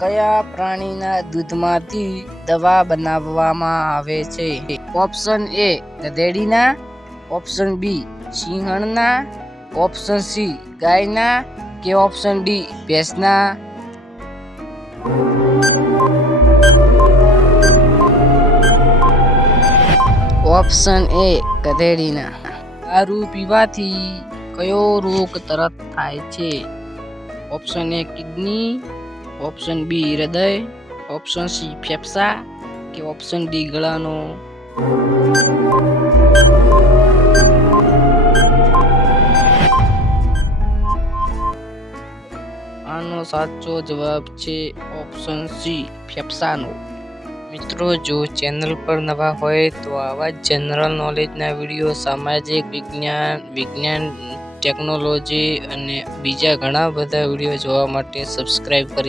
કયા પ્રાણીના દૂધમાંથી દવા બનાવવામાં આવે છે? ઓપ્શન એ ગધેડીના ઓપ્શન બી સિંહણના, ઓપ્શન સી ગાયના કે ઓપ્શન ડી ભેંસના? ઓપ્શન એ ગધેડીના. દારૂ પીવાથી કયો રોગ તરત થાય છે? Option A kidney option B હૃદય. ઓપ્શન સી ફેફસા. કે ઓપ્શન ડી ગળાનો. આનો સાચો જવાબ છે ઓપ્શન સી ફેફસાનો. મિત્રો, જો ચેનલ પર નવા હોય તો આવા જનરલ નોલેજના વીડિયો સામાજિક વિજ્ઞાન વિજ્ઞાન ટેકનોલોજી અને બીજા ઘણા બધા વીડિયો જોવા માટે સબસ્ક્રાઈબ કરી